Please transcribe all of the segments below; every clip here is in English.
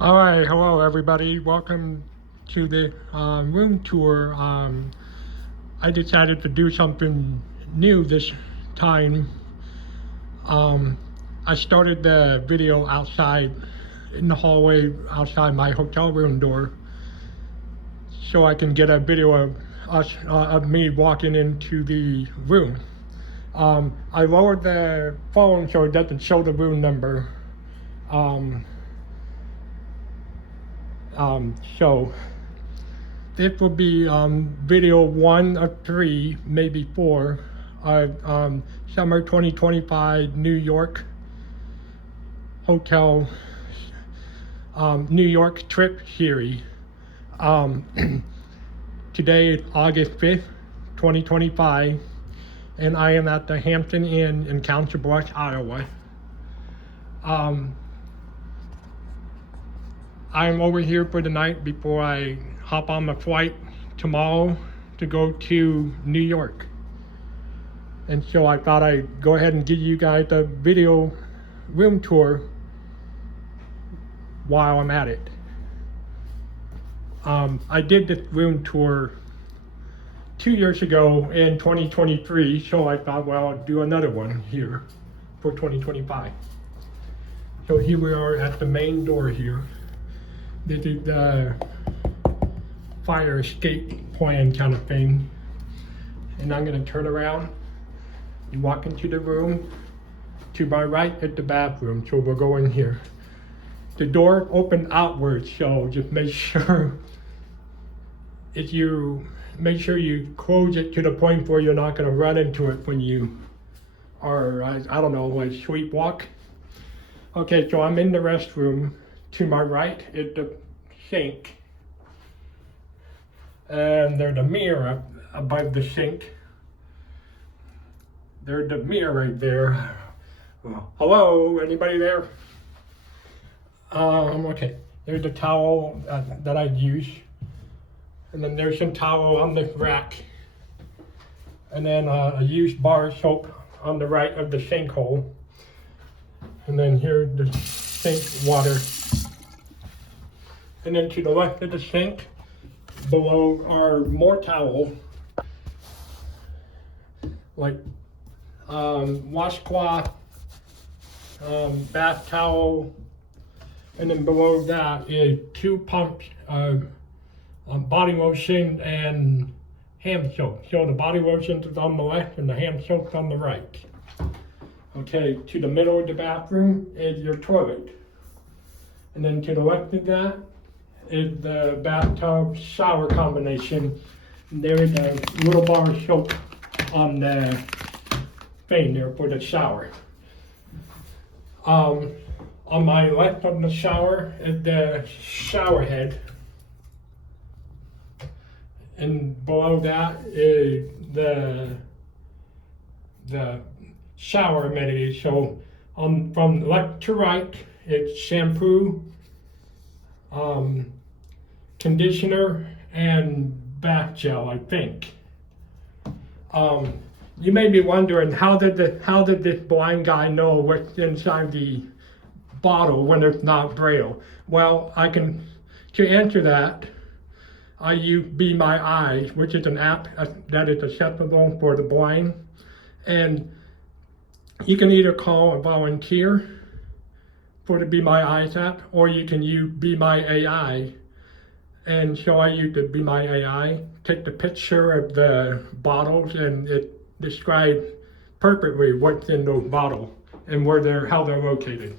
All right, hello everybody. Welcome to the room tour. I decided to do something new this time. I started the video outside in the hallway outside my hotel room door, so I can get a video of of me walking into the room. I lowered the phone so it doesn't show the room number. So this will be video 1 of 3, maybe 4, of summer 2025 New York hotel, New York trip series. Today is August 5th, 2025, and I am at the Hampton Inn in Council Bluffs, Iowa. I'm over here for the night before I hop on my flight tomorrow to go to New York. And so I thought I'd go ahead and give you guys a video room tour while I'm at it. I did this room tour 2 years ago in 2023, so I thought, well, I'll do another one here for 2025. So here we are at the main door here. This is the fire escape plan kind of thing. And I'm gonna turn around. You walk into the room. To my right is the bathroom, so we'll go in here. The door opened outwards, so just make sure you close it to the point where you're not gonna run into it when you are, I don't know, like sleepwalk. Okay, so I'm in the restroom. To my right is the sink, and there's a mirror above the sink. There's the mirror right there. Hello, anybody there? Okay, there's the towel that I use, and then there's some towel on the rack, and then a used bar of soap on the right of the sinkhole, and then here's the sink water. And then to the left of the sink, below are more towels, like washcloth, bath towel, and then below that is 2 pumps of body lotion and hand soap. So the body lotion is on the left and the hand soap on the right. Okay, to the middle of the bathroom is your toilet. And then to the left of that is the bathtub shower combination. There is a little bar of soap on the thing there for the shower. On my left of the shower is the shower head. And below that is the shower amenities. So from left to right, it's shampoo, conditioner, and bath gel, I think. You may be wondering, how did this blind guy know what's inside the bottle when it's not Braille? Well, to answer that, I use Be My Eyes, which is an app that is accessible for the blind. And you can either call a volunteer for the Be My Eyes app, or you can use Be My AI. And so I use the Be My AI, take the picture of the bottles, and it describes perfectly what's in those bottles and how they're located.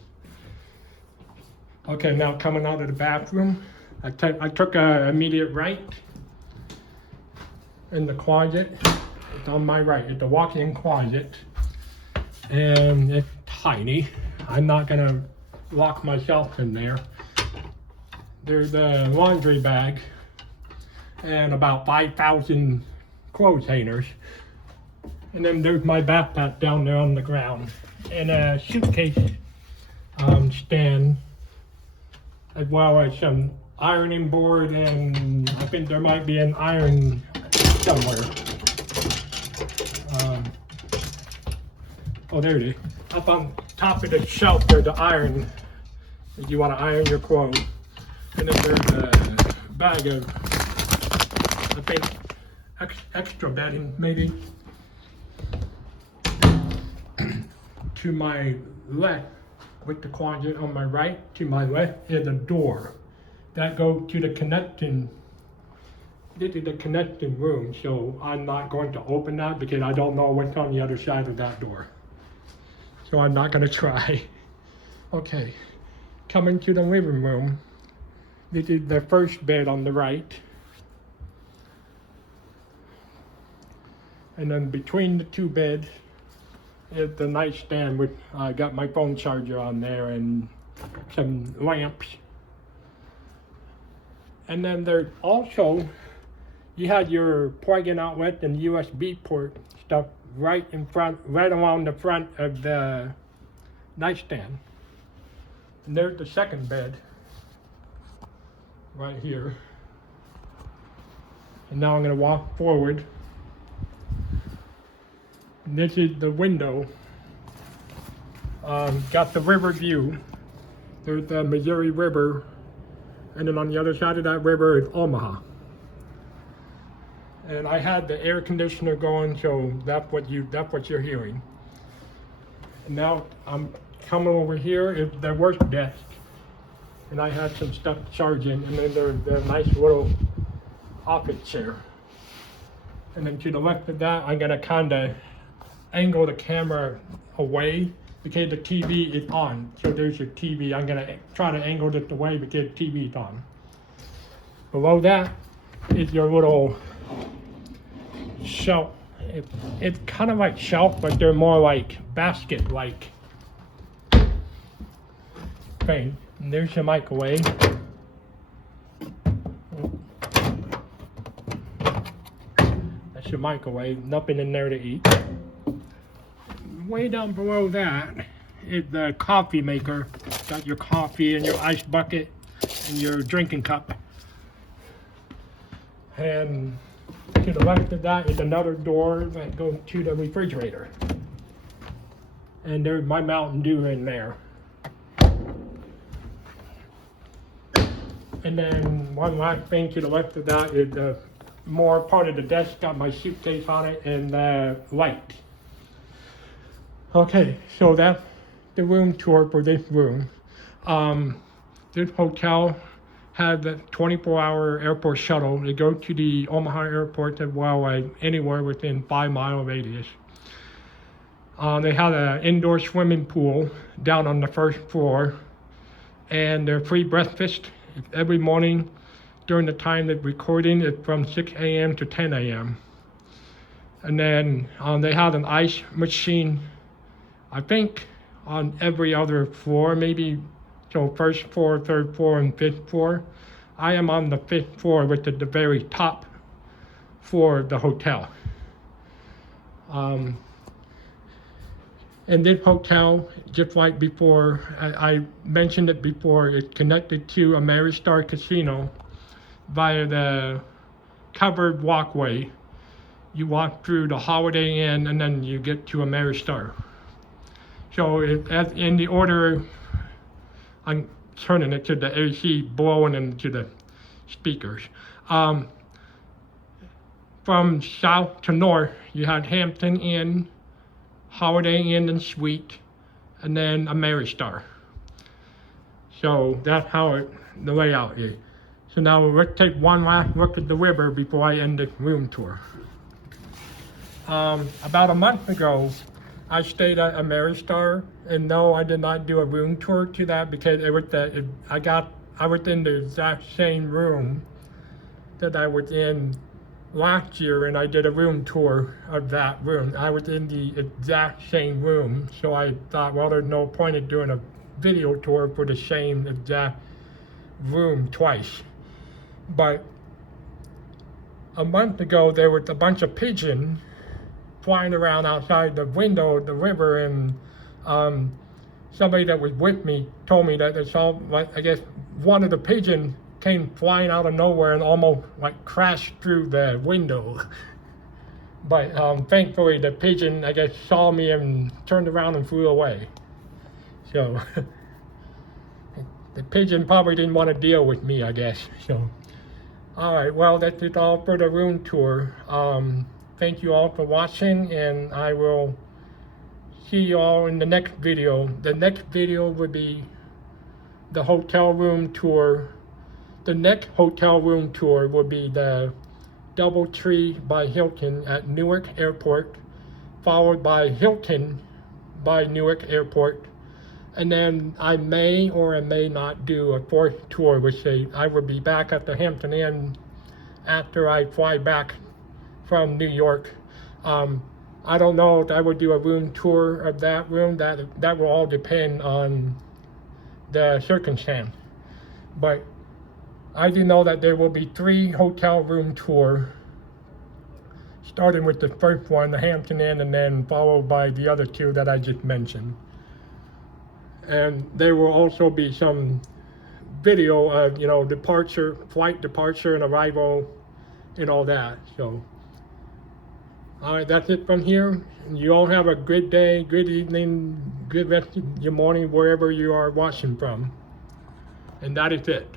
Okay, now coming out of the bathroom, I took an immediate right in the closet. It's on my right. It's a walk-in closet, and it's tiny. I'm not gonna lock myself in there. There's a laundry bag and about 5,000 clothes hangers. And then there's my backpack down there on the ground, and a suitcase stand, as well as some ironing board, and I think there might be an iron somewhere. Oh, there it is. Up on top of the shelf there's the iron, if you want to iron your clothes. And then there's a bag of, I think, extra bedding maybe. To my left, with the closet on my right, to my left is a door that goes to the connecting. This is the connecting room, so I'm not going to open that because I don't know what's on the other side of that door. So I'm not going to try. Okay, coming to the living room. This is the first bed on the right. And then between the two beds is the nightstand with, I got my phone charger on there and some lamps. And then there's also, you had your plug-in outlet and USB port stuff right in front, right along the front of the nightstand. And there's the second bed, right here. And now I'm gonna walk forward. And this is the window. Got the river view. There's the Missouri River, and then on the other side of that river is Omaha. And I had the air conditioner going, so that's what you're hearing. And now I'm coming over here is the work desk, and I had some stuff charging, and then there's the nice little office chair. And then to the left of that, I'm gonna kinda angle the camera away because the TV is on. So there's your TV. I'm gonna try to angle it away because the TV is on. Below that is your little shelf. It's kind of like shelf, but they're more like basket-like thing. And there's your microwave. That's your microwave. Nothing in there to eat. Way down below that is the coffee maker. Got your coffee and your ice bucket and your drinking cup. And to the left of that is another door that goes to the refrigerator. And there's my Mountain Dew in there. And then one last thing to the left of that is the more part of the desk, got my suitcase on it and the light. Okay, so that's the room tour for this room. This hotel had the 24-hour airport shuttle. They go to the Omaha airport as well as anywhere within 5-mile radius. They had an indoor swimming pool down on the first floor, and their free breakfast every morning during the time that recording is from 6 a.m. to 10 a.m. And then they had an ice machine, I think, on every other floor, maybe, so first floor, third floor, and fifth floor. I am on the fifth floor, which is the very top floor of the hotel. And this hotel, just like before, I mentioned it before, it's connected to Ameristar Casino via the covered walkway. You walk through the Holiday Inn and then you get to Ameristar. So in the order, I'm turning it to the AC, blowing into the speakers. From south to north, you had Hampton Inn, Holiday Inn and Suite, and then Ameristar. So that's how the layout is. So now let's take one last look at the river before I end the room tour. About a month ago, I stayed at Ameristar, and no, I did not do a room tour to that because I was in the exact same room that I was in last year, and I did a room tour of that room. I was in the exact same room, so I thought, well, there's no point in doing a video tour for the same exact room twice. But a month ago, there was a bunch of pigeons flying around outside the window of the river, and somebody that was with me told me that they saw, like, I guess one of the pigeons came flying out of nowhere and almost like crashed through the window. But thankfully the pigeon, I guess, saw me and turned around and flew away. So the pigeon probably didn't want to deal with me, I guess. So, all right, well, that's it all for the room tour. Thank you all for watching, and I will see you all in the next video. The next video would be the hotel room tour. The next hotel room tour will be the DoubleTree by Hilton at Newark Airport, followed by Hilton by Newark Airport. And then I may or I may not do a fourth tour, which I will be back at the Hampton Inn after I fly back from New York. I don't know if I would do a room tour of that room. That will all depend on the circumstance. But I do know that there will be 3 hotel room tour, starting with the first one, the Hampton Inn, and then followed by the other 2 that I just mentioned. And there will also be some video of, departure, flight departure and arrival and all that. So, all right, that's it from here. You all have a good day, good evening, good rest of your morning, wherever you are watching from. And that is it.